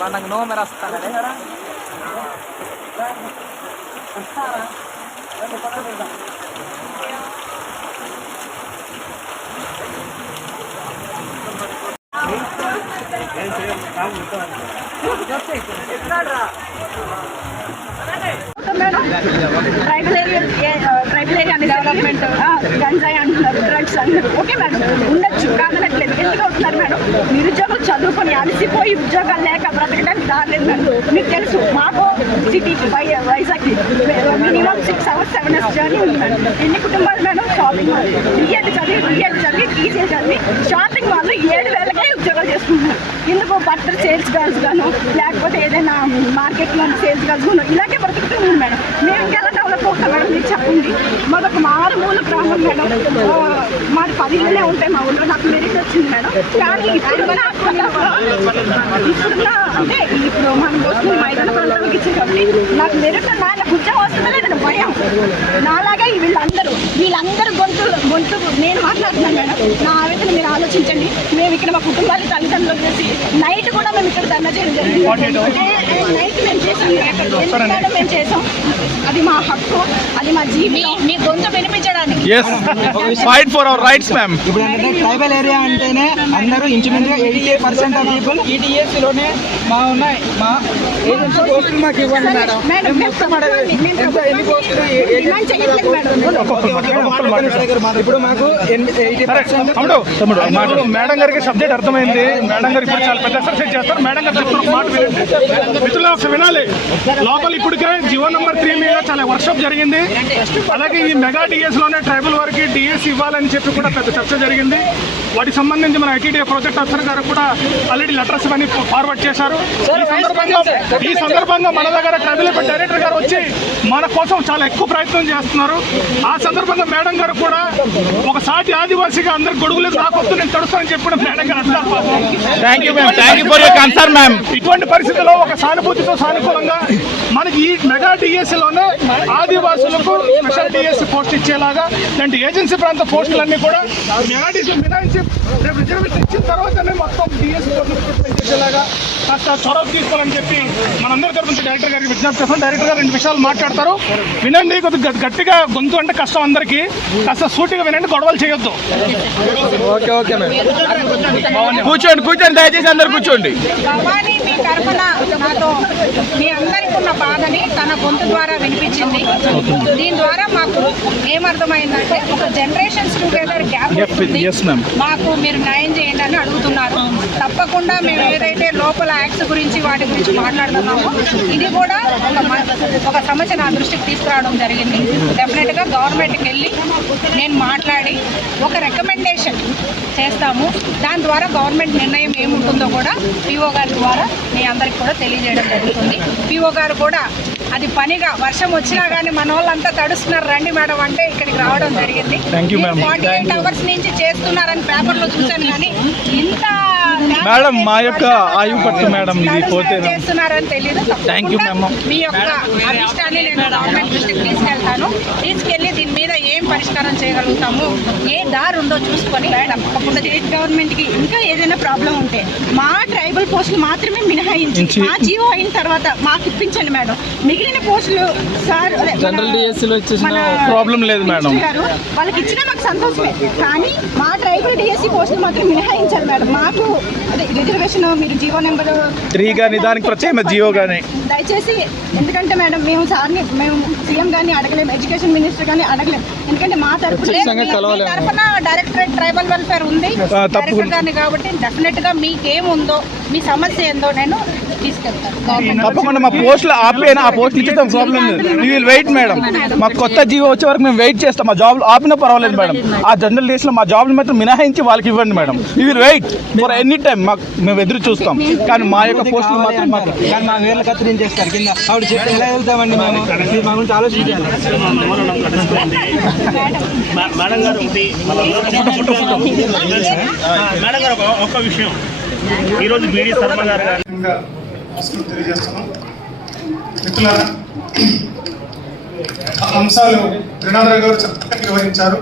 మనకు నో మీరు వస్తాను ట్రైబల్ డెవలప్మెంట్ గంజాయి అంటున్నారు డ్రగ్స్ అంటున్నారు. ఓకే మేడం ఉండొచ్చు కాదనట్లేదు. ఎందుకు అవుతున్నారు మేడం నిరుద్యోగులు చదువుకొని అలసిపోయి ఉద్యోగాలు లేక బ్రతకడానికి దారలేదు మేడం మీకు తెలుసు మాకు సిటీకి వై వైజాగ్కి minimum six hours seven hours journey ఉంది మేడం ఎన్ని కుటుంబాలు మేడం షాపింగ్ బిఎడ్ చదివి బిఎడ్ చదివి టీసీ చదివి షాపింగ్ మాల్ ఏడు వేలకే ఉద్యోగాలు చేసుకుంటున్నారు ఎందుకు బట్టర్ సేల్స్ గర్ల్స్ గాను లేకపోతే ఏదైనా మార్కెట్లో సేల్స్ గర్ల్స్ గాను ఇలాగే బ్రతుకుతున్నాం మేడం మేము అవుతాం మేడం మీరు చెప్పండి మాదొక మారుమూల గ్రామం మేడం. మాది పది ఇళ్ళే ఉంటాయి మా ఊళ్ళో నాకు మెరిట్ వచ్చింది మేడం. కానీ ఇప్పుడున్న ఇప్పుడున్న అంటే ఇప్పుడు మనం వస్తున్న మైదాన ప్రాంతాలకు ఇచ్చింది కాబట్టి నాకు మెరిట్ నా నాకు ఉద్యోగం వస్తుందో లేదని భయం. నాలాగా వీళ్ళందరూ వీళ్ళందరూ గొంతు గొంతు నేను మాట్లాడుతున్నాను మేడం. నా ఆవేదన మీరు ఆలోచించండి. మేము ఇక్కడ మా కుటుంబాలు తల్లిదండ్రులు వచ్చేసి నైట్ కూడా మేము ఇక్కడ ధర్నా చేయడం జరిగింది. నైట్ మేము చేసాం. మేము చేసాం. అది మా హక్కు. అది మా జీవితం. మీ గొంతు వినిపించడానికి. Fight for our rights ma'am ఇప్పుడు ఏంటంటే ట్రైబల్ ఏరియా అంటేనే అందరూ ఇంచుమించు ఎయిటీ పర్సెంట్ ఆఫ్ పీపుల్ ఈటీఎస్లోనే మా ఉన్నాయి మా ఏజెన్సీ పోస్టులు మాకు ఇవ్వండి మేడం. ఎన్ని పోస్టులు. ఇప్పుడు మాకు ఎయిటీ పర్సెంట్ తమ్ముడు తమ్ముడు ఇప్పుడు మేడం గారికి సబ్జెక్ట్ అర్థమైంది. మేడం గారు ఇప్పుడు చాలా పెద్ద ఎక్సర్సైజ్ చేస్తారు. మేడం గారు చెప్తున్న ఒక మాట వినండి. మిత్రులు వినాలి. లోపల ఇప్పటికే జియో నెంబర్ త్రీ మీద చాలా వర్క్షాప్ జరిగింది. అలాగే ఈ మెగా డిఎస్లోనే ట్రైబల్ వారికి డిఎస్ ఇవ్వాలని చెప్పి కూడా పెద్ద చర్చ జరిగింది. వాటికి సంబంధించి మన ఐటీడీ ప్రాజెక్ట్ ఆఫీసర్ గారు కూడా ఆల్రెడీ లెటర్స్ ఇవన్నీ ఫార్వర్డ్ చేశారు. ఈ సందర్భంగా ఈ సందర్భంగా మన దగ్గర ట్రైబల్ డైరెక్టర్ గారు వచ్చి మన కోసం చాలా ఎక్కువ ప్రయత్నం చేస్తున్నారు. ఆ సందర్భంగా మేడం గారు కూడా ఒక సాటి ఆదివాసిగా అందరు గొడుగులకు రాకొద్దు నేను తడుస్తానని చెప్పిన మేడం గారు అంటారు పాపం. ఇటువంటి పరిస్థితుల్లో ఒక సానుభూతితో సానుకూలంగా మనకి ఈ మెగా డిఎస్సి లోనే ఆదివాసులకు స్పెషల్ డిఎస్సి పోస్ట్ ఇచ్చేలాగా ఇలాంటి ఏజెన్సీ ప్రాంత పోస్టులన్నీ కూడా మినాయించి రేపు రిజర్వేషన్ ఇచ్చిన తర్వాతనే మొత్తం డిఎస్సి చేసేలాగా కాస్త చొరవ తీసుకోవాలని చెప్పి మనందరి నుంచి డైరెక్టర్ గారికి విజ్ఞప్తి చేస్తాం డైరెక్టర్ గారు రెండు విషయాలు మాట్లాడతారు. వినండి కొద్దిగా గట్టిగా గొంతు అంటే కష్టం అందరికీ. కాస్త సూటిగా వినండి గొడవలు చేయొద్దు. ఓకే ఓకే కూర్చోండి కూర్చోండి దయచేసి అందరు కూర్చోండి. మీ అందరికి ఉన్న బాధని తన గొంతు ద్వారా వినిపించింది. దీని ద్వారా మాకు ఏమర్థమైందంటే ఒక జనరేషన్స్ టుగెదర్ గ్యాప్. మాకు మీరు న్యాయం చేయండి అని అడుగుతున్నారు. తప్పకుండా మేము ఏదైతే లోపల యాక్ట్స్ గురించి వాటి గురించి మాట్లాడుతున్నామో ఇది కూడా ఒక ఒక సమస్య నా దృష్టికి తీసుకురావడం జరిగింది. డెఫినెట్గా గవర్నమెంట్కి వెళ్ళి నేను మాట్లాడి ఒక రికమెండేషన్ చేస్తాము. దాని ద్వారా గవర్నమెంట్ నిర్ణయం ఏముంటుందో కూడా పిఓ గారి ద్వారా మీ అందరికి కూడా తెలియజేయడం జరుగుతుంది. పిఓ గారు కూడా అది పనిగా వర్షం వచ్చినా కానీ మన వాళ్ళంతా తడుస్తున్నారు. రండి మేడం అంటే ఇక్కడికి రావడం జరిగింది. ఫార్టీ ఎయిట్ అవర్స్ నుంచి చేస్తున్నారని పేపర్లో చూశాను కానీ ఇంత మేడం, మా యొక్క ఆయువు పట్టు మేడం ఇది పోతే చేస్తున్నారని తెలియదు Thank you, తప్పకుండా ma'am. మీ యొక్క అభిష్టాన్ని నేను గవర్నమెంట్ దృష్టికి తీసుకెళ్తాను. తీసుకెళ్ళి దీని మీద ఏం పరిష్కారం చేయగలుగుతాము? ఏ దారి ఉందో చూసుకొని తప్పకుండా స్టేట్ గవర్నమెంట్కి ఇంకా ఏదైనా ప్రాబ్లం ఉంటే మా ట్రైబల్ పోస్టులు మాత్రమే మినహాయించి మా జీవో అయిన తర్వాత మాకు ఇప్పించండి మేడం. మిగిలిన పోస్టులు సార్ జనరల్ డిఎస్సీలో వచ్చేసిన మన ప్రాబ్లం లేదు మేడం. గారు వాళ్ళకి ఇచ్చినా మాకు సంతోషమే. కానీ మా ట్రైబల్ డిఎస్సీ పోస్టులు మాత్రం మినహాయించాలి మేడం. మాకు అదే రిజర్వేషన్ మీరు జీవో నెంబర్ త్రీ కానీ దానికి ప్రత్యేక జియో కానీ దయచేసి ఎందుకంటే మేడం మేము సార్ని మేము సీఎం గారిని అడగలేము ఎడ్యుకేషన్ మినిస్టర్ గారిని అడగలేము ఎందుకంటే మా తరఫున. తరఫున డైరెక్టరేట్ ట్రైబల్ వెల్ఫేర్ ఉంది. డైరెక్టర్ గారిని కాబట్టి డెఫినెట్గా మీకేముందో మీ సమస్య ఏందో నేను తప్పకుండా మా పోస్టులు ఆపేనా ఆ పోస్టులు ఇచ్చే ప్రాబ్లం లేదు. వీ విల్ వెయిట్ మేడం మా కొత్త జీవో వచ్చే వరకు మేము వెయిట్ చేస్తాం. మా జాబ్ ఆపినా పర్వాలేదు మేడం ఆ జనరల్ డేస్లో మా జాబ్ మాత్రం మినహాయించి వాళ్ళకి ఇవ్వండి madam we will wait for any time మాకు మేము ఎదురు చూస్తాం. కానీ మా యొక్క పోస్టులు మాత్రం మాకు కానీ మా వేర్లు కత్తిరించేస్తారు. కింద ఆవిడ చెప్తే ఎలా వెళ్తామండి మేము? మీరు మా గురించి ఆలోచించాలి. మే- మేడం గారు ఒకటి మేడం గారు ఒక- విషయం. ఈరోజు బీడీ శర్మ గారు నమస్కారం తెలియజేస్తున్నాం. మిత్రులారా ఆ అంశాలు త్రినాథరావు గారు చక్కగా వివరించారు.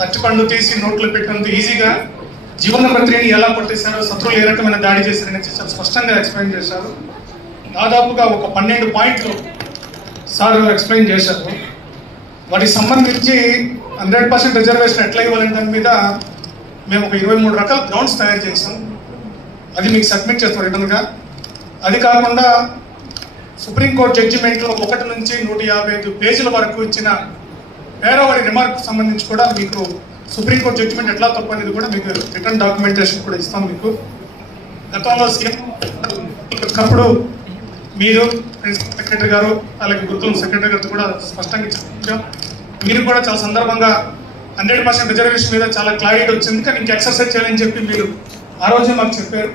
అరటిపండు తీసి నోట్లు పెట్టినంత ఈజీగా జీవన మంత్రిని ఎలా కొట్టేశారో శత్రువులు ఏ రకమైన దాడి చేశారనేది చాలా స్పష్టంగా ఎక్స్ప్లెయిన్ చేశారు. దాదాపుగా ఒక పన్నెండు పాయింట్లు సార్ ఎక్స్ప్లెయిన్ చేశారు. వాటికి సంబంధించి హండ్రెడ్ పర్సెంట్ రిజర్వేషన్ ఎట్లా ఇవ్వాలని దాని మీద మేము ఒక ఇరవై మూడు రకాల గ్రౌండ్స్ తయారు చేసాం అది మీకు సబ్మిట్ చేస్తాం రిటర్న్గా అది కాకుండా సుప్రీంకోర్టు జడ్జిమెంట్లో ఒకటి నుంచి నూట యాభై ఐదు పేజీల వరకు ఇచ్చిన పేరవాడి రిమార్క్ సంబంధించి కూడా మీకు సుప్రీంకోర్టు జడ్జిమెంట్ ఎట్లా తప్పు అనేది కూడా మీకు రిటర్న్ డాక్యుమెంటేషన్ కూడా ఇస్తాం మీకు. గతంలో సీఎం వచ్చినప్పుడు మీరు ప్రిన్సిపల్ సెక్రటరీ గారు అలాగే గుర్తులు సెక్రటరీ గారితో కూడా స్పష్టంగా చెప్పాం మీరు కూడా చాలా సందర్భంగా హండ్రెడ్ పర్సెంట్ రిజర్వేషన్ మీద చాలా క్లారిటీ వచ్చింది. కానీ ఇంకా ఎక్సర్సైజ్ చేయాలని చెప్పి మీరు ఆ రోజే మాకు చెప్పారు.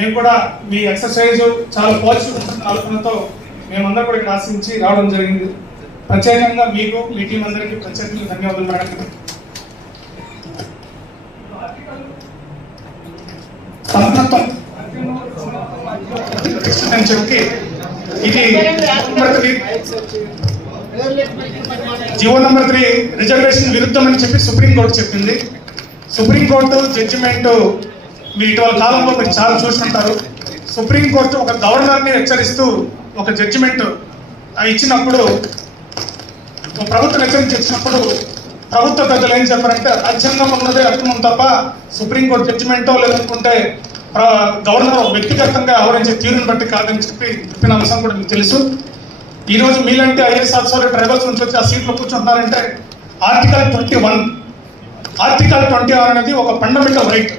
మేము కూడా మీ ఎక్సర్సైజ్ చాలా పాజిటివ్ ఆలోచనతో మేమందరం కూడా ఇక్కడ ఆశించి రావడం జరిగింది. ప్రత్యేకంగా మీకు మీ టీం అందరికీ ప్రత్యేకంగా ధన్యవాదాలు మేడం. అని చెప్పి ఇది జీవో నంబర్ త్రీ రిజర్వేషన్ విరుద్ధం అని చెప్పి సుప్రీంకోర్టు చెప్పింది. సుప్రీంకోర్టు జడ్జిమెంట్ మీరు ఇటీవల కాలంలో మీరు చాలా చూసుకుంటారు సుప్రీంకోర్టు ఒక గవర్నర్ని హెచ్చరిస్తూ ఒక జడ్జిమెంట్ ఇచ్చినప్పుడు ప్రభుత్వం హెచ్చరించి ఇచ్చినప్పుడు ప్రభుత్వ పెద్దలు ఏం చెప్పారంటే రాజ్యాంగం ఉన్నదే అక్రమం తప్ప సుప్రీంకోర్టు జడ్జిమెంటో లేదనుకుంటే గవర్నర్ వ్యక్తిగతంగా వ్యవహరించే తీరుని బట్టి కాదని చెప్పి చెప్పిన అంశం కూడా మీకు తెలుసు. ఈరోజు మీలాంటి ఐఏఎస్ ఆఫీసర్ ట్రైబల్స్ నుంచి వచ్చి ఆ సీట్లో కూర్చుంటున్నారంటే article twenty one article twenty one అనేది ఒక ఫండమెంటల్ రైట్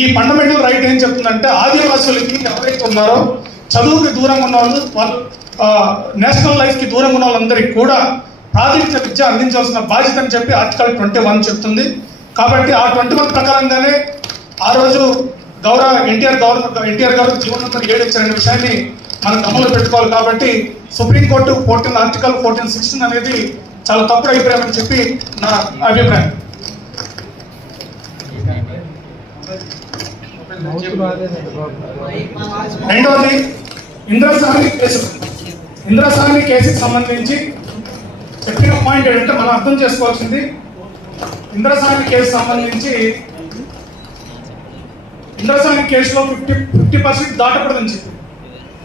ఈ ఫండమెంటల్ రైట్ ఏం చెప్తుందంటే ఆదివాసులకి ఎవరైతే ఉన్నారో చదువుకి దూరంగా ఉన్న వాళ్ళు వాళ్ళు నేషనల్ లైఫ్కి దూరంగా ఉన్న వాళ్ళందరికీ కూడా ప్రాథమిక విద్య అందించాల్సిన బాధ్యత అని చెప్పి ఆర్టికల్ ట్వంటీ వన్ చెప్తుంది. కాబట్టి ఆ ట్వంటీ వన్ ప్రకారంగానే ఆ రోజు గౌరవ ఎన్టీఆర్ గవర్నర్ ఎన్టీఆర్ గారు జీవన నెంబర్ ఏడు ఇచ్చారనే విషయాన్ని మనం గమనంలో పెట్టుకోవాలి. కాబట్టి supreme court fourteen article fourteen sixteen అనేది చాలా తప్పుడు అభిప్రాయం అని చెప్పి నా అభిప్రాయం. రెండవది ఇంద్రసాని కేసు. ఇంద్రసాని కేసుకి సంబంధించి చెప్పిన పాయింట్ ఏంటంటే మనం అర్థం చేసుకోవాల్సింది ఇంద్రసాని కేసు సంబంధించి ఇంద్రసాని కేసులో ఫిఫ్టీ ఫిఫ్టీ పర్సెంట్ దాటకూడదని చెప్పి.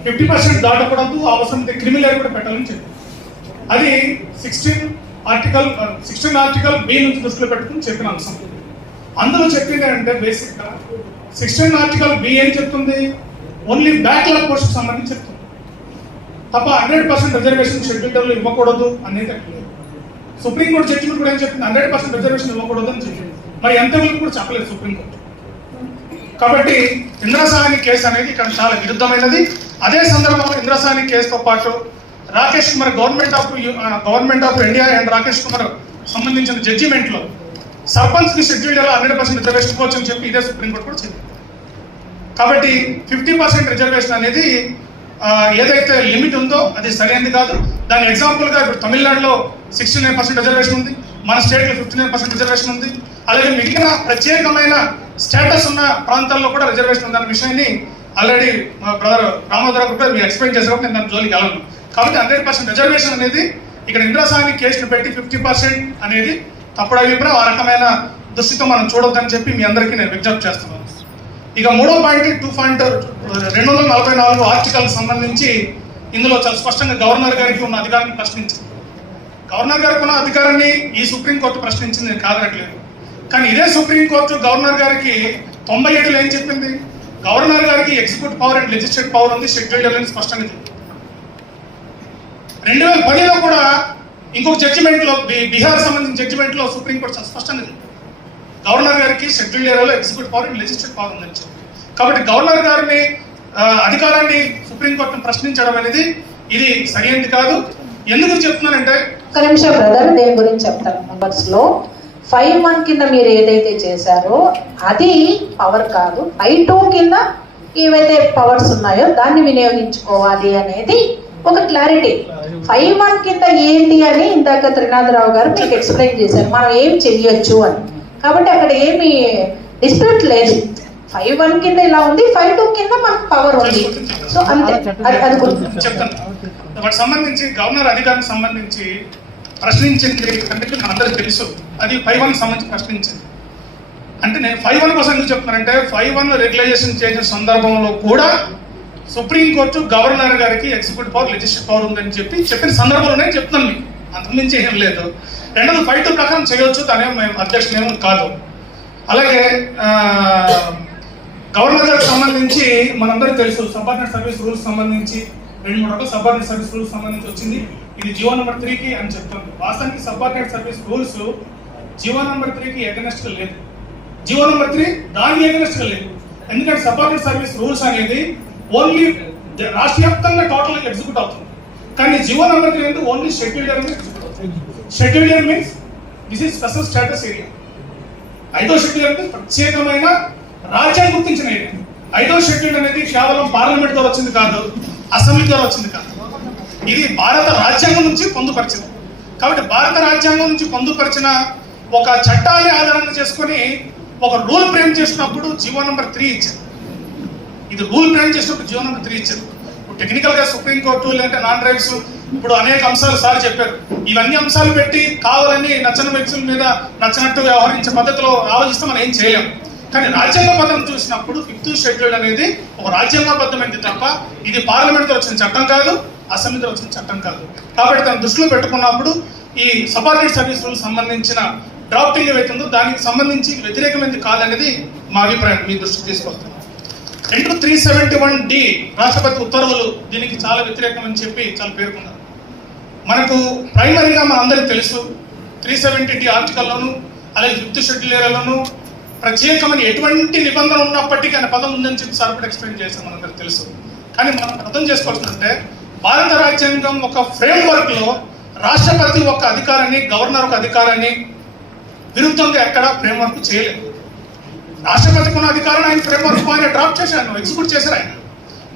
ఫిఫ్టీ పర్సెంట్ దాటకూడదు అవసరం క్రిమినల్ కూడా పెట్టాలని చెప్పి. అది sixteen article sixteen article B నుంచి దృష్టిలో పెట్టుకుని చెప్పిన అంశం. అందులో చెప్పింది అంటే బేసిక్గా సిక్స్టీన్ ఆర్టికల్ బి ఏం చెప్తుంది? ఓన్లీ బ్యాక్లాగ్ పోస్ట్ సంబంధించి చెప్తుంది. తప్ప హండ్రెడ్ పర్సెంట్ రిజర్వేషన్ షెడ్యూల్ ఇవ్వకూడదు అనేది అక్కడ లేదు. సుప్రీంకోర్టు జడ్జిమెంట్ కూడా ఏం చెప్పింది హండ్రెడ్ పర్సెంట్ రిజర్వేషన్ ఇవ్వకూడదు అని చెప్పింది. మరి ఎంతవరకు కూడా చెప్పలేదు సుప్రీంకోర్టు కాబట్టి ఇంద్రసాని కేసు అనేది ఇక్కడ చాలా విరుద్ధమైనది. అదే సందర్భంలో ఇంద్రసాని కేసుతో పాటు Rakesh Kumar government of government of India and Rakesh Kumar సంబంధించిన జడ్జిమెంట్లో లో షెడ్యూల్ ఎలా హండ్రెడ్ పర్సెంట్ రిజర్వేషన్ ఇవ్వచ్చు అని చెప్పి ఇదే సుప్రీంకోర్టు కూడా చెప్పింది. కాబట్టి ఫిఫ్టీ పర్సెంట్ రిజర్వేషన్ అనేది ఏదైతే లిమిట్ ఉందో అది సరైనది కాదు. దాని ఎగ్జాంపుల్గా ఇప్పుడు తమిళనాడులో సిక్స్టీ నైన్ పర్సెంట్ రిజర్వేషన్ ఉంది. మన స్టేట్లో ఫిఫ్టీ నైన్ పర్సెంట్ రిజర్వేషన్ ఉంది. అలాగే మిగిలిన ప్రత్యేకమైన స్టేటస్ ఉన్న ప్రాంతాల్లో కూడా రిజర్వేషన్ ఉందన్న విషయాన్ని ఆల్రెడీ మా బ్రదర్ రామోదర్ కూడా మీరు ఎక్స్ప్లెయిన్ చేసారు నేను దాని జోలికి వెళ్ళను. కాబట్టి హండ్రెడ్ పర్సెంట్ రిజర్వేషన్ అనేది ఇక్కడ ఇంద్రసాని కేసును పెట్టి ఫిఫ్టీ పర్సెంట్ అనేది తప్పుడు అభిప్రాయం. ఆ రకమైన దుస్థితి మనం చూడొద్దని చెప్పి మీ అందరికీ నేను విజ్ఞప్తి చేస్తున్నాను. ఇక మూడో పాయింట్ టూ పాయింట్ రెండు వందల నలభై నాలుగు ఆర్టికల్ సంబంధించి ఇందులో చాలా స్పష్టంగా గవర్నర్ గారికి ఉన్న అధికారాన్ని ప్రశ్నించింది. గవర్నర్ గారికి ఉన్న అధికారాన్ని ఈ సుప్రీంకోర్టు ప్రశ్నించింది నేను కాదనట్లేదు. కానీ ఇదే సుప్రీంకోర్టు గవర్నర్ గారికి తొంభై ఏడులో ఏం చెప్పింది? గవర్నర్ గారికి executive power and legislative power ఉంది షెడ్యూల్ అని స్పష్టంగా చెప్పింది. రెండు వేల పదిలో కూడా ఇంకొక జడ్జిమెంట్లో బీహార్ సంబంధించిన జడ్జిమెంట్లో సుప్రీంకోర్టు స్పష్టంగా చెప్పింది. గవర్నర్ గారికి షెడ్యూల్ ఏరియాలో executive power and legislative power ఉందని చెప్పి కాబట్టి గవర్నర్ గారిని అధికారాన్ని సుప్రీంకోర్టును ప్రశ్నించడం అనేది ఇది సరైనది కాదు. ఎందుకు చెప్తున్నానంటే ఒక నిమిషం బ్రదర్ దేని గురించి చెప్తాను. మెంబర్స్లో ఫైవ్ వన్ కింద మీరు ఏదైతే చేశారో అది పవర్ కాదు. ఐ టూ కింద ఏవైతే పవర్స్ ఉన్నాయో దాన్ని వినియోగించుకోవాలి అనేది ఒక క్లారిటీ. ఫైవ్ వన్ కింద ఏంటి అని ఇందాక త్రినాథరావు గారు మీకు ఎక్స్ప్లెయిన్ చేశారు. మనం ఏం చెయ్యొచ్చు అని. కాబట్టి అక్కడ ఏమి డిస్ప్యూట్ లేదు. ఫైవ్ వన్ కింద ఇలా ఉంది ఫైవ్ టూ కింద మనకు పవర్ ఉంది. సో అంతే అది చెప్తాను. వాటికి సంబంధించి గవర్నర్ అధికారానికి సంబంధించి ప్రశ్నించింది అంటే అందరికి తెలుసు. అది ఫైవ్ వన్ సంబంధించి ప్రశ్నించింది. అంటే నేను ఫైవ్ వన్ కోసం ఎందుకు చెప్తున్నానంటే ఫైవ్ వన్ రెగ్యులేషన్ చేసిన సందర్భంలో కూడా సుప్రీంకోర్టు గవర్నర్ గారికి ఎగ్జిక్యూటివ్ పవర్ లెజిస్లేటివ్ పవర్ ఉందని చెప్పి చెప్పిన సందర్భంలో నేను చెప్తున్నాను మీకు. అంతకుమించి ఏం లేదు. రెండోది ఫైవ్ టూ ప్రకారం చేయొచ్చు తనే మేము అధ్యక్షులు ఏమో కాదు. అలాగే గవర్నర్ గారికి సంబంధించి మనందరికీ తెలుసు సబార్డినేట్ సర్వీస్ రూల్స్ సంబంధించి రెండు మూడు రకాల సబార్డినేట్ సర్వీస్ రూల్స్ సంబంధించి వచ్చింది. ఇది జియో నెంబర్ త్రీకి అని చెప్తుంది. వాస్తవానికి subordinate service rules G O number త్రీకి ఎగనెస్ట్ లేదు. జియో నెంబర్ త్రీ దానికి ఎగనెస్ట్ లేదు. ఎందుకంటే సబార్డినేట్ సర్వీస్ రూల్స్ అనేది ఓన్లీ రాష్ట్ర వ్యాప్తంగా టోటల్ ఎగ్జిక్యూట్ అవుతుంది. కానీ జియో నెంబర్ త్రీ అనేది ఓన్లీ షెడ్యూల్ అనేది ఎగ్జిక్యూట్ అవుతుంది. Schedule year means this is special status area ఐదో షెడ్యూల్ అనేది ప్రత్యేకమైన రాజ్యాంగం గుర్తించిన ఏరియా ఐదో షెడ్యూల్ అనేది కేవలం పార్లమెంట్ ద్వారా వచ్చింది కాదు అసెంబ్లీ ద్వారా వచ్చింది కాదు. ఇది భారత రాజ్యాంగం నుంచి పొందుపరిచింది కాబట్టి భారత రాజ్యాంగం నుంచి పొందుపరిచిన ఒక చట్టాన్ని ఆధారంగా చేసుకొని ఒక రూల్ ఫ్రేమ్ చేసినప్పుడు జీవో నెంబర్ త్రీ ఇచ్చారు. ఇది రూల్ ఫ్రేమ్ చేసినప్పుడు జీవో నెంబర్ త్రీ ఇచ్చారు. టెక్నికల్గా సుప్రీంకోర్టు సుప్రీం కోర్టు లేదంటే నాన్ డ్రైవ్స్ ఇప్పుడు అనేక అంశాలు సార్ చెప్పారు. ఇవన్నీ అంశాలు పెట్టి కావాలని నచ్చని వ్యక్తుల మీద నచ్చినట్టు వ్యవహరించే పద్ధతిలో ఆలోచిస్తే మనం ఏం చేయలేం. కానీ రాజ్యాంగబద్ధం చూసినప్పుడు ఫిఫ్త్ షెడ్యూల్ అనేది ఒక రాజ్యాంగబద్ధమైంది తప్ప ఇది పార్లమెంట్ వచ్చిన చట్టం కాదు అసెంబ్లీతో వచ్చిన చట్టం కాదు. కాబట్టి దాన్ని దృష్టిలో పెట్టుకున్నప్పుడు ఈ సబార్డినేట్ సర్వీస్ రూల్ సంబంధించిన డ్రాఫ్టింగ్ ఏవైతుందో దానికి సంబంధించి వ్యతిరేకమైనది కాదనేది మా అభిప్రాయం మీ దృష్టికి తీసుకొస్తాను. రెండు త్రీ సెవెంటీ వన్ డి రాష్ట్రపతి ఉత్తర్వులు దీనికి చాలా వ్యతిరేకం అని చెప్పి చాలా పేర్కొన్నారు. మనకు ప్రైమరీగా మన అందరికి తెలుసు. త్రీ సెవెంటీ డి ఆర్టికల్లోను అలాగే యుద్ధ షెడ్యూలర్లోను ప్రత్యేకమైన ఎటువంటి నిబంధన ఉన్నప్పటికీ అనే పదం ఉందని చెప్పి సార్ కూడా ఎక్స్ప్లెయిన్ చేశాం మనందరికి తెలుసు. కానీ మనం అర్థం చేసుకోవాల్సిందంటే భారత రాజ్యాంగం ఒక ఫ్రేమ్ వర్క్లో రాష్ట్రపతి ఒక అధికారాన్ని గవర్నర్ ఒక అధికారాన్ని విరుద్ధంగా ఎక్కడ ఫ్రేమ్ వర్క్ చేయలేదు. రాష్ట్రపతికి ఉన్న అధికారాన్ని ఆయన ఫ్రేమ్ వర్క్ ఆయన డ్రాప్ చేశారు ఎగ్జిక్యూట్ చేశారు ఆయన.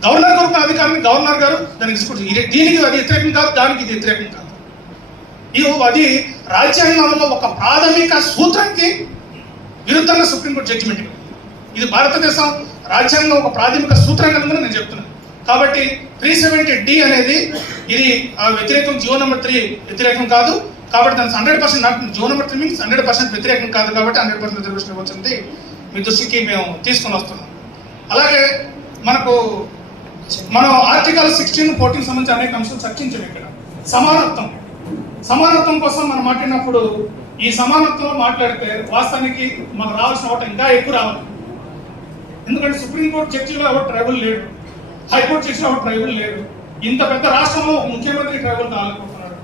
గవర్నర్ గారు అధికారాన్ని గవర్నర్ గారు దాన్ని తీసుకుంటారు. ఇది దీనికి అది వ్యతిరేకం కాదు దానికి ఇది వ్యతిరేకం కాదు. ఇది అది రాజ్యాంగంలో ఒక ప్రాథమిక సూత్రానికి విరుద్ధంగా సుప్రీంకోర్టు జడ్జిమెంట్ ఇది భారతదేశం రాజ్యాంగం ఒక ప్రాథమిక సూత్రం కనుక నేను చెప్తున్నాను. కాబట్టి త్రీ సెవెంటీ డి అనేది ఇది ఆ, వ్యతిరేకం జియో నెంబర్ త్రీ వ్యతిరేకం కాదు. కాబట్టి దాని hundred percent not G O number three means hundred percent వ్యతిరేకం కాదు కాబట్టి హండ్రెడ్ పర్సెంట్ రిజర్వేషన్ వచ్చింది మీ దృష్టికి మేము తీసుకొని వస్తున్నాం. అలాగే మనకు మనం ఆర్టికల్ సిక్స్టీన్ ఫోర్టీన్ సంబంధించి అనేక అంశాలు చర్చించాం ఇక్కడ. సమానత్వం. సమానత్వం కోసం మనం మాట్లాడినప్పుడు ఈ సమానత్వంలో మాట్లాడితే వాస్తవానికి మనకు రావాల్సిన ఓట ఇంకా ఎక్కువ రావాలి. ఎందుకంటే సుప్రీంకోర్టు జడ్జిలో ఎవరు ట్రైబుల్ లేడు హైకోర్టు జడ్జిలో ఎవరు ట్రైబుల్ లేడు ఇంత పెద్ద రాష్ట్రంలో ముఖ్యమంత్రి ట్రైబుల్ కాలేకపోతున్నాడు.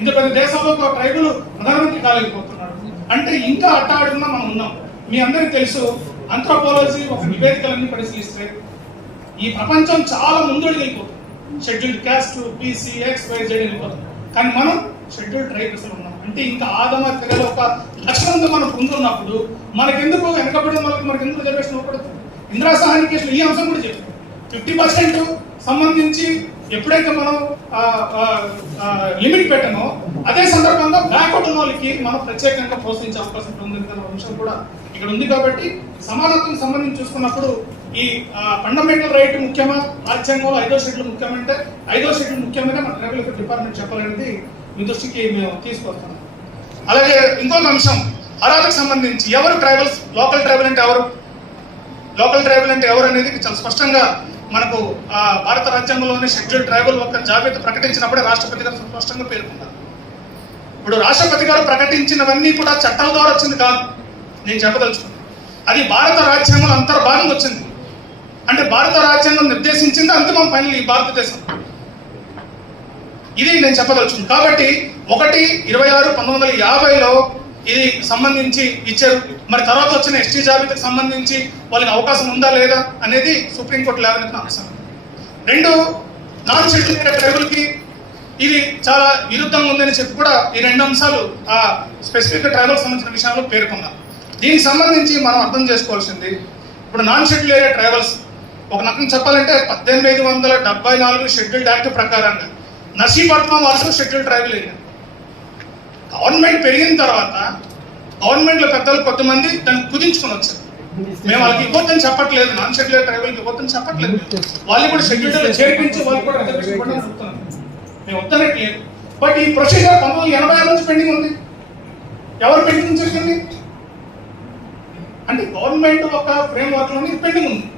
ఇంత పెద్ద దేశంలో ఒక ట్రైబుల్ ప్రధానమంత్రి కాలేకపోతున్నాడు. అంటే ఇంకా అట్టాడుగా మనం ఉన్నాం. మీ అందరికీ తెలుసు అంథ్రోపాలజీ ఒక నివేదికలన్నీ పరిశీలిస్తే ఈ ప్రపంచం చాలా ముందుడు వెళ్ళిపోతుంది scheduled caste BC X Y వెళ్ళిపోతుంది. కానీ మనం షెడ్యూల్డ్ ట్రైబల్స్ ఉన్నాం. అంటే ఇంకా ఆదమ తెగల ఒక లక్షణంతో మనం పొందున్నప్పుడు మనకెందుకు వెనకబడి మనకు మనకి ఎందుకు రిజర్వేషన్ ఇవ్వబడుతుంది ఇందిరా సహాయ కేసులో ఈ అంశం కూడా చెప్తుంది ఫిఫ్టీ పర్సెంట్ సంబంధించి ఎప్పుడైతే మనం లిమిట్ పెట్టామో అదే సందర్భంగా బ్యాక్వర్డ్ ఉన్న వాళ్ళకి మనం ప్రత్యేకంగా ప్రోత్సహించే అవకాశం ఉంది అన్న అంశం కూడా ఇక్కడ ఉంది కాబట్టి సమానత్వం సంబంధించి చూసుకున్నప్పుడు ఈ ఫండమెంటల్ రైట్ ముఖ్యమా? రాజ్యాంగంలో ఐదో షెడ్యూల్ ముఖ్యమంటే ఐదో షెడ్యూల్ ముఖ్యమైన మన ట్రైబల్ డిపార్ట్మెంట్ చెప్పాలనేది మీ దృష్టికి మేము తీసుకొస్తున్నాం. అలాగే ఇంకొక అంశం అరాలకు సంబంధించి ఎవరు ట్రైబల్స్ లోకల్ ట్రైబల్ అంటే ఎవరు? లోకల్ ట్రైబల్ అంటే ఎవరు అనేది చాలా స్పష్టంగా మనకు ఆ, భారత రాజ్యాంగంలోని షెడ్యూల్ ట్రైబల్ ఒక జాబితా ప్రకటించినప్పుడే రాష్ట్రపతి గారు స్పష్టంగా పేర్కొన్నారు. ఇప్పుడు రాష్ట్రపతి గారు ప్రకటించినవన్నీ కూడా చట్టాల ద్వారా వచ్చింది కాదు. నేను చెప్పదలుచుకున్నాను అది భారత రాజ్యాంగంలో అంతర్భాగంగా వచ్చింది. అంటే భారత రాజ్యాంగం నిర్దేశించింది అంతిమం ఫైనల్ ఈ భారతదేశం. ఇది నేను చెప్పదలుచుకుంది. కాబట్టి ఒకటి ఇరవై ఆరు పంతొమ్మిది వందల యాభైలో ఇది సంబంధించి ఇచ్చారు. మరి తర్వాత వచ్చిన ఎస్టీ జాబితాకు సంబంధించి వాళ్ళకి అవకాశం ఉందా లేదా అనేది సుప్రీంకోర్టు లేవనెత్తిన అంశం రెండు నాన్ షెడ్యూల్ ట్రైబుల్కి ఇది చాలా విరుద్ధంగా ఉందని చెప్పి కూడా ఈ రెండు అంశాలు ఆ స్పెసిఫిక్ ట్రైబల్ సంబంధించిన విషయంలో పేర్కొన్నారు. దీనికి సంబంధించి మనం అర్థం చేసుకోవాల్సింది ఇప్పుడు నాన్ షెడ్యూల్ ఏరియా ట్రైబల్స్ ఒక రకం చెప్పాలంటే పద్దెనిమిది వందల డెబ్బై నాలుగు షెడ్యూల్డ్ యాక్ట్ ప్రకారంగా Narsipatnam also schedule tribal area. Government పెరిగిన తర్వాత గవర్నమెంట్లో పెద్దలు కొంతమంది దాన్ని కుదించుకొని వచ్చారు. మేము వాళ్ళకి ఇవ్వద్దని చెప్పట్లేదు నాన్ షెడ్యూల్ ట్రైబల్కి ఇవ్వద్దని చెప్పట్లేదు. వాళ్ళు కూడా షెడ్యూల్ చేర్పించి వాళ్ళు కూడా మేము వద్దనట్లేదు. బట్ ఈ ప్రొసీజర్ పంతొమ్మిది ఎనభై ఆరు నుంచి పెండింగ్ ఉంది. ఎవరు పెండింగ్ జరిగింది అంటే గవర్నమెంట్ ఒక ఫ్రేమ్ వర్క్లోని పెండింగ్ ఉంది.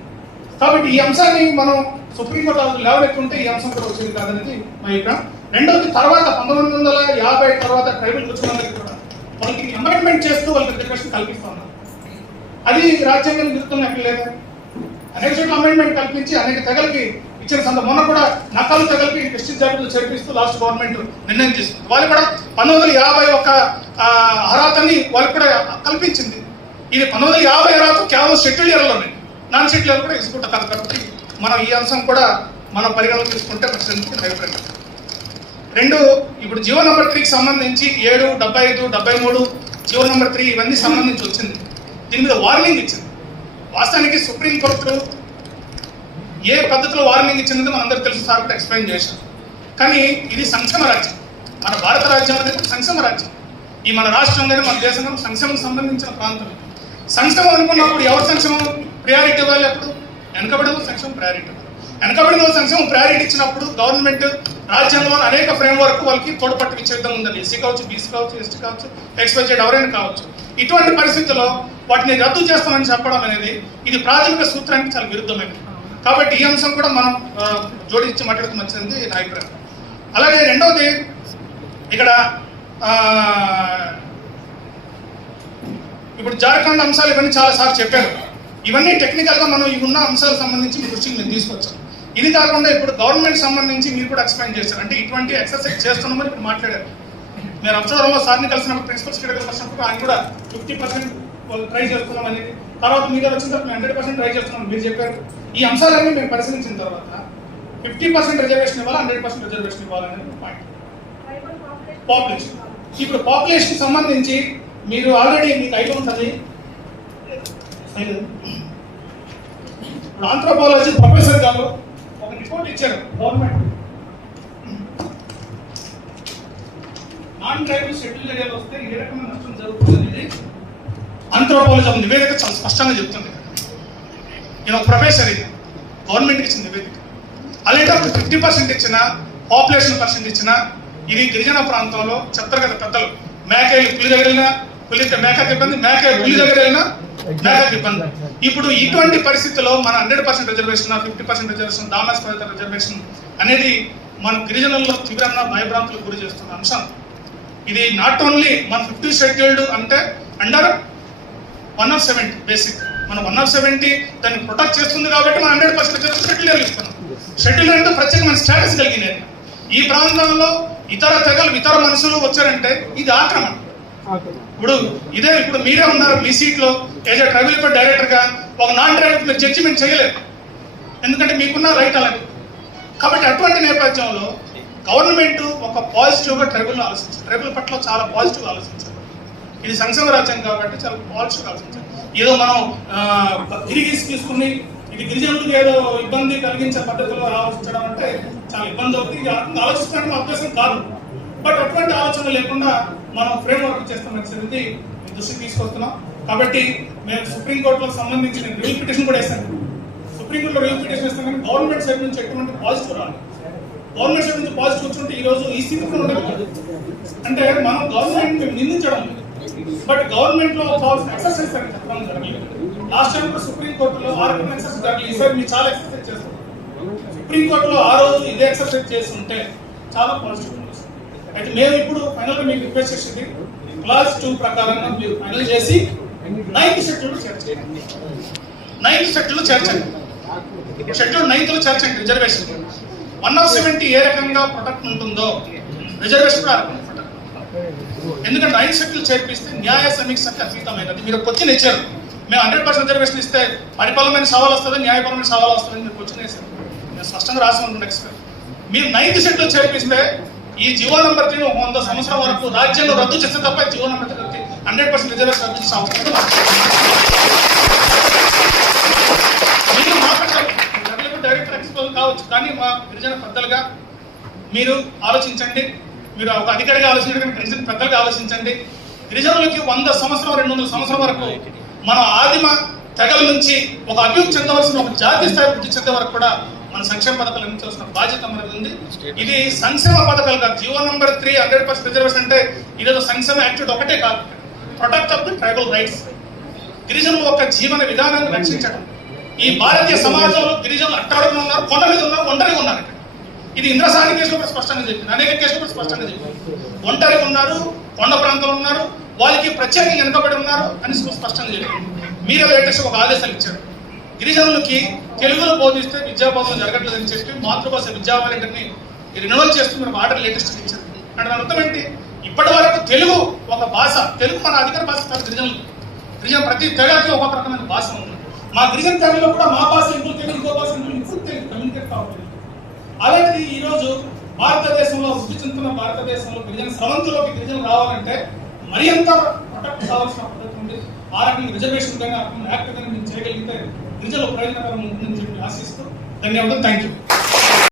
కాబట్టి ఈ అంశాన్ని మనం సుప్రీంకోర్టు లేవనెత్తుంటే ఈ అంశం కూడా వచ్చేది కాదనేది మా ఇక్కడ రెండవది తర్వాత పంతొమ్మిది వందల యాభై తర్వాత ట్రైబల్ వచ్చినందుకు కూడా వాళ్ళకి అమెండ్మెంట్ చేస్తూ వాళ్ళకి రిజర్వేషన్ కల్పిస్తా ఉన్నారు. అది రాజ్యాంగం విరుద్ధం లేదు. అనేక చోట్ల అమెండ్మెంట్ కల్పించి అనేక తెగలకి ఇచ్చిన సంద మొన్న కూడా నకలు తెగలకి క్రిస్టియన్ జాబితాలు చేర్పిస్తూ లాస్ట్ గవర్నమెంట్ నిర్ణయం తీసుకుంది. వాళ్ళు కూడా పంతొమ్మిది వందల యాభై ఒక అర్హతని వాళ్ళకి కూడా కల్పించింది. ఇది పంతొమ్మిది వందల యాభై అర్హత కేవలం సెటిల్ ఇయర్లోనే. నాన్ సెటిల్ ఇయర్ కూడా ఎగ్జిక్యూట్ కాదు కాబట్టి మనం ఈ అంశం కూడా మనం పరిగణన తీసుకుంటే మంచిది అభిప్రాయం. రెండు ఇప్పుడు జీవో నెంబర్ త్రీకి సంబంధించి ఏడు డెబ్బై ఐదు డెబ్బై మూడు జీవో నెంబర్ త్రీ ఇవన్నీ సంబంధించి వచ్చింది. దీని మీద వార్నింగ్ ఇచ్చింది. వాస్తవానికి సుప్రీంకోర్టు ఏ పద్ధతిలో వార్నింగ్ ఇచ్చిందో మనందరూ తెలుసు సార్ కూడా ఎక్స్ప్లెయిన్ చేశాం కానీ ఇది సంక్షేమ రాజ్యం. మన భారత రాజ్యం అనేది సంక్షేమ రాజ్యం. ఈ మన రాష్ట్రం కానీ మన దేశం కానీ సంక్షేమం సంబంధించిన ప్రాంతం ఇది. సంక్షేమం అనుకున్నప్పుడు ఎవరు సంక్షేమం ప్రయారిటీ ఇవ్వాలి అప్పుడు? వెనకబడిన సంక్షేమం ప్రయారిటీ వెనకబడిన సంక్షేమం ప్రయారిటీ ఇచ్చినప్పుడు గవర్నమెంట్ రాజ్యాంగంలో అనేక ఫ్రేమ్ వర్క్ వాళ్ళకి తోడ్పట్టు విచ్చేద్దాం ఉందండి ఎస్సీ కావచ్చు బీసీ కావచ్చు ఎస్టీ కావచ్చు ఎక్స్పైజెడ్ ఎవరైనా కావచ్చు. ఇటువంటి పరిస్థితుల్లో వాటిని రద్దు చేస్తామని చెప్పడం అనేది ఇది ప్రాథమిక సూత్రానికి చాలా విరుద్ధమైనది. కాబట్టి ఈ అంశం కూడా మనం జోడించి మాట్లాడుతూ మంచిది నా అభిప్రాయం. అలాగే రెండవది ఇక్కడ ఇప్పుడు జార్ఖండ్ అంశాలు ఇవన్నీ చాలా సార్లు చెప్పారు ఇవన్నీ టెక్నికల్గా మనం ఇవి ఉన్న అంశాలకు సంబంధించి మీ దృష్టికి మేము తీసుకొచ్చాం ఇది కాకుండా ఇప్పుడు గవర్నమెంట్ సంబంధించి మీరు కూడా ఎక్స్ప్లెయిన్ చేశారు. అంటే ఇటువంటి ఎక్సర్సైజ్ చేస్తున్నామని ఇప్పుడు మాట్లాడారు. మీరు అబ్జర్వర్లో సార్ని కలిసినప్పుడు ప్రిన్సిపల్ సెక్రటరీ కలిసినప్పుడు ఆయన కూడా ఫిఫ్టీ పర్సెంట్ ట్రై చేస్తున్నాం అనేది. తర్వాత మీ దగ్గర వచ్చిన తర్వాత హండ్రెడ్ పర్సెంట్ ట్రై చేస్తున్నాం మీరు చెప్పారు. ఈ అంశాలన్నీ మేము పరిశీలించిన తర్వాత ఫిఫ్టీ పర్సెంట్ రిజర్వేషన్ ఇవ్వాలి హండ్రెడ్ పర్సెంట్ రిజర్వేషన్ ఇవ్వాలనేది పాయింట్ పాపులేషన్ ఇప్పుడు పాపులేషన్ సంబంధించి మీరు ఆల్రెడీ మీకు ఐడియా ఉంటుంది ఇప్పుడు ఆంథ్రోపాలజీ ప్రొఫెసర్ గారు ఒక రిపోర్ట్ ఇచ్చారు గవర్నమెంట్ నాన్ ట్రైబల్ షెడ్యూల్ ఏరియాలో వస్తే ఏ రకమైన నష్టం జరుగుతుంది అనేది ఆంథ్రోపాలజీ ఒక నివేదిక చాలా స్పష్టంగా చెప్తుంది. ఇది ఒక ప్రొఫెసర్ ఇది గవర్నమెంట్కి ఇచ్చిన నివేదిక. అలాంటప్పుడు ఫిఫ్టీ పర్సెంట్ ఇచ్చిన పాపులేషన్ పర్సెంట్ ఇచ్చిన ఇది గిరిజన ప్రాంతంలో చెప్తారు కదా పెద్దలు మేకలు పులి దగ్గర వెళ్ళినా పులి మేకకి ఇబ్బంది మేక పులి దగ్గర వెళ్ళినా మేకకి ఇబ్బంది ఇప్పుడు ఇటువంటి పరిస్థితుల్లో మన hundred percent reservation fifty percent reservation దామాస్ reservation అనేది మన గిరిజనుల్లో తీవ్రంగా భయభ్రాంతులకు గురి చేస్తున్న అంశం. ఇది నాట్ ఓన్లీ మన ఫిఫ్టీ షెడ్యూల్డ్ అంటే under one of seventy basic మనం వన్ ఆఫ్ సెవెంటీ దాన్ని ప్రొటెక్ట్ చేస్తుంది కాబట్టి మనం హండ్రెడ్ పర్సెంట్ షెడ్యూల్ ఇస్తున్నాం. షెడ్యూల్ అంటే ప్రత్యేకమైన స్టేటస్ కలిగినది. ఈ ప్రాంతంలో ఇతర తెగలు ఇతర మనుషులు వచ్చారంటే ఇది ఆక్రమణ. ఇప్పుడు ఇదే ఇప్పుడు మీరే ఉన్నారు మీ సీట్లో ఏజ్ ట్రైబల్ కోర్ట్ డైరెక్టర్గా ఒక నాన్ ట్రైబల్ మీరు జడ్జిమెంట్ చేయలేరు ఎందుకంటే మీకున్న రైట్ అలాంటి కాబట్టి అటువంటి నేపథ్యంలో గవర్నమెంట్ ఒక పాజిటివ్గా ట్రైబల్ ఆలోచించారు ట్రైబల్ పట్ల చాలా పాజిటివ్ ఆలోచించారు ఇది సంక్షేమ రాజ్యం కాబట్టి చాలా పాజిటివ్ ఆలోచించారు ఏదో మనం తిరిగి తీసుకుని ఇది గిరిజనులకు ఏదో ఇబ్బంది కలిగించే పద్ధతిలో ఆలోచించడం అంటే చాలా ఇబ్బంది అవుతుంది. ఇది ఆలోచించడానికి మా కాదు. బట్ అటువంటి ఆలోచన లేకుండా మనం ఫ్రేమ్ వర్క్ చేస్తాం మీ దృష్టికి తీసుకొస్తున్నాం. కాబట్టి మేము సుప్రీంకోర్టులకు సంబంధించిన రివ్యూ పిటిషన్ కూడా వేస్తాను సుప్రీంకోర్టులో రివ్యూ పిటిషన్ వేస్తాం కానీ గవర్నమెంట్ సైడ్ నుంచి ఎటువంటి పాజిటివ్ రాదు గవర్నమెంట్ సైడ్ నుంచి పాజిటివ్ వచ్చుంటే ఈ రోజు ఈ స్థితిలో ఉండదు. అంటే మనం గవర్నమెంట్ మేము నిందించడం. బట్ గవర్నమెంట్లో కావాల్సిన ఎక్సర్సైజ్ అని చెప్పడం జరిగింది. లాస్ట్ టైం కూడా సుప్రీం కోర్టులో ఆ రకమైన ఎక్సర్సైజ్ జరిగింది. ఈసారి మీరు చాలా ఎక్సర్సైజ్ చేస్తారు. సుప్రీం కోర్టులో ఆ రోజు ఇదే ఎక్సర్సైజ్ చేస్తుంటే చాలా పాజిటివ్ ఉంది. అయితే మేము ఇప్పుడు ఫైనల్గా మీకు రిక్వెస్ట్ చేసింది క్లాస్ టూ ప్రకారంగా మీరు ఫైనల్ చేసి నైన్త్ షెడ్యూల్ చేర్చండి. నైన్త్ షెడ్యూల్ చేర్చండి. షెడ్యూల్ నైన్త్లో చేర్చండి రిజర్వేషన్ వన్ ఆఫ్ సెవెంటీ ఏ రకంగా ప్రొటెక్ట్ ఉంటుందో రిజర్వేషన్ కూడా ఎందుకంటే నైన్ షెడ్యూల్ చేర్పిస్తే న్యాయ సమీక్షకి అతీతమైనది. మీరు క్వశ్చన్ ఇచ్చారు. మేము హండ్రెడ్ పర్సెంట్ రిజర్వేషన్ ఇస్తే పరిపాలనమైన సవాల్ వస్తుంది న్యాయపరమైన సవాల్ వస్తుంది మీరు క్వశ్చన్ వేసారు నేను స్పష్టంగా రాసి ఉంటుంది ఎక్స్పెక్ట్ మీరు నైన్త్ షెడ్యూల్ చేర్పిస్తే ఈ జీవో నెంబర్ వంద సంవత్సరం వరకు రాజ్యంలో రద్దు చేస్తే తప్ప G O number hundred percent reserve రద్దు చేసే అవసరం మీరు మాట్లాడతారు డైరెక్ట్ ఎక్స్పోజ్ కావచ్చు కానీ మా గిరిజన పెద్దలుగా మీరు ఆలోచించండి. మీరు ఒక అధికారిగా ఆలోచించండి గిరిజన పెద్దలుగా ఆలోచించండి. గిరిజనులకి వంద సంవత్సరం రెండు వందల సంవత్సరం వరకు మన ఆదిమ తెగల నుంచి ఒక అభివృద్ధి చెందవలసిన ఒక జాతీయ స్థాయి వృద్ధి చెందే వరకు కూడా మన సంక్షేమ పథకాలు అందించాల్సిన బాధ్యత మనది ఉంది. ఇది సంక్షేమ పథకాలు కాదు G O number three hundred percent reservation అంటే ఇదేదో సంక్షేమ యాక్టివిటీ ఒకటే కాదు. Protect of the tribal rights గిరిజనుల యొక్క జీవన విధానాన్ని రక్షించడం. ఈ భారతీయ సమాజంలో గిరిజనులు అట్టాడుకుని ఉన్నారు కొండ మీద ఉన్నారు ఒంటరిగా ఉన్నారు. ఇది ఇంద్రసాని కేసులో కూడా స్పష్టంగా చెప్పింది అనేక కేసులు కూడా స్పష్టంగా చెప్పింది ఒంటరిగా ఉన్నారు కొండ ప్రాంతంలో ఉన్నారు వాళ్ళకి ప్రత్యేకంగా వెనుకబడి ఉన్నారు అని స్పష్టంగా చెప్పింది మీరే లేటెస్ట్ ఒక ఆదేశాలు ఇచ్చారు. గిరిజనులకి తెలుగులో బోధిస్తే విద్యాబోధన జరగట్లేదని చెప్పి మాతృభాష విద్యావాలంటీర్ని రినవల్ చేస్తూ మీరు ఆర్డర్ లేటెస్ట్ ఇచ్చారు అంటే దాని అర్థం ఏంటి? ఇప్పటి వరకు తెలుగు ఒక భాష. తెలుగు మన అధికార భాష కాదు గిరిజనులు. గిరిజన ప్రతి తెగకి ఒక రకమైన భాష ఉంది. మా గిరిజన తెగలో కూడా మా భాష ఇంకో తెలుగు ఇంకో భాష ఇంకో తెలుగు? కమ్యూనికేట్ కావాలి అలాంటిది ఈరోజు భారతదేశంలో వృద్ధి చెందుతున్న భారతదేశంలో గిరిజన స్రవంతిలోకి గిరిజన రావాలంటే మరింత ప్రొటెక్ట్ కావాల్సిన పద్ధతి ఉంది? ఆ రకంగా రిజర్వేషన్ కానీ ఆ రకంగా యాక్ట్ కానీ మేము చేయగలిగితే ప్రజల ప్రయోజనకరం ఉంటుందని చెప్పి ఆశిస్తూ ధన్యవాదాలు. Thank you